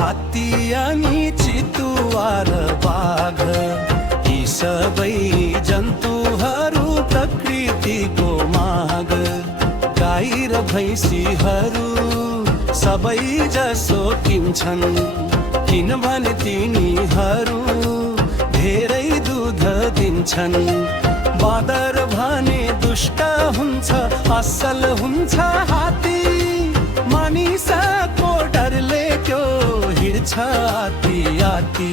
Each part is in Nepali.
हात्ती अनि चितुवा र बाघ यी सबै जन्तुहरू प्रकृतिको माग। गाई र भैँसीहरू सबै जसो किन्छन् किनभने तिनीहरू धेरै दुध दिन्छन्। बाँदर भने दुष्ट हुन्छ असल हुन्छ हात्ती, मानिसको डरले त्यो हिँड्छ आती आती।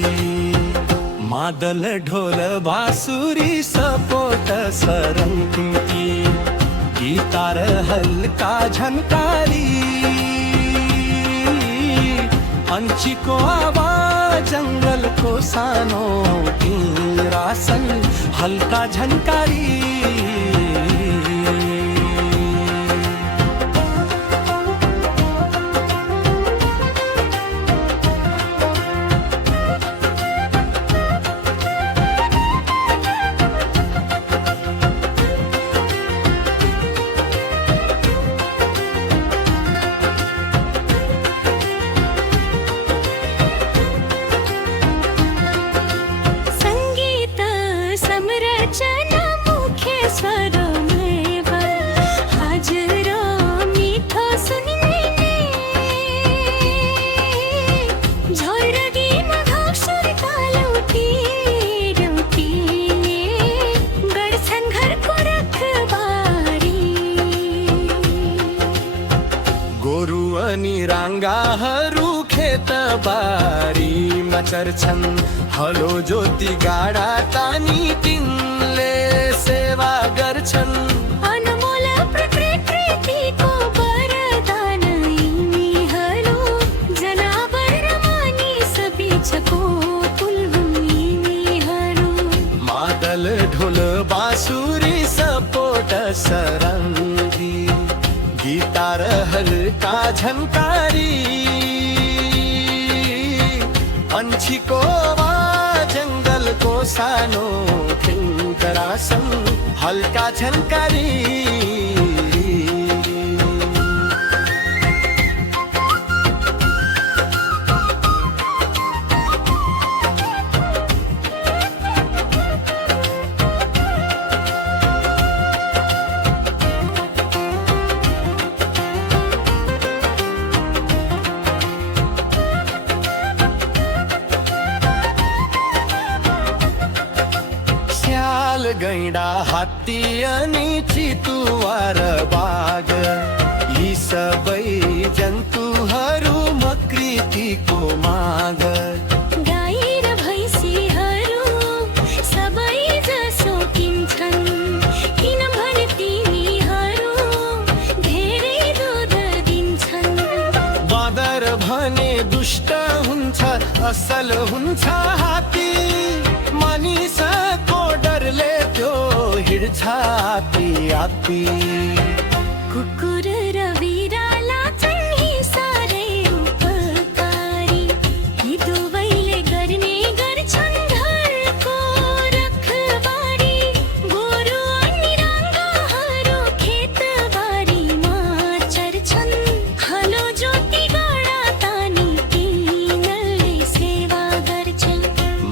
मादल ढोल बाँसुरी सपोट सरङ्गी गिटार हल्का झन्कारी, अंचीको आवाज जंगलको सानो टिरासन हल्का झन्कारी। गोरु अनि राङ्गाहरू खेतबारीमा चर्छन्, हलो जोती गाडा तानी तिनले सेवा गर्छन्। अनमोल प्रकृतिको वरदान यिनीहरू, जनावर र मानिस बीचको पुल हुन् यिनीहरू। मादल ढोल बाँसुरी सपोट सरङ्गी गिटार हल्का झन्कारी, अंचीको आवाज जंगलको सानो ठिङ्करासन हल्का झन्कारी। गैंडा हात्ती अनि चितुवा र बाघ यी सबै जन्तुहरू प्रकृतिको माग। गाई र भैँसीहरू सबै जसो किन्छन् किनभने तिनीहरू धेरै दुध दिन्छन्। बाँदर भने दुष्ट हुन्छ असल हुन्छ हात्ती, मानिसको डरले त्यो हिँड्छ आती आती। कुकुर र बिराला चाहिँ साह्रै उपकारी, यी दुवैले गर्ने गर्छन् घरको रखबारी। गोरु अनि राङ्गाहरू खेतबारीमा चर्छन्, हलो जोती गाडा तानी तिनीले सेवा गर्छन्।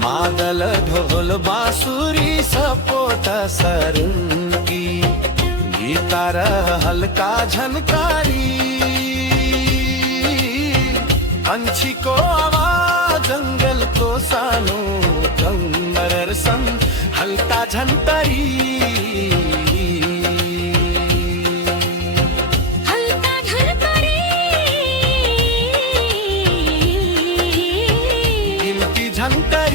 मादल ढोल बाँसुरी सपोट सरङ्गी गिटार हल्का झन्कारी, अंचीको आवाज जंगलको सानो ठिङ्करासन हल्का झन्कारी। झन्कारी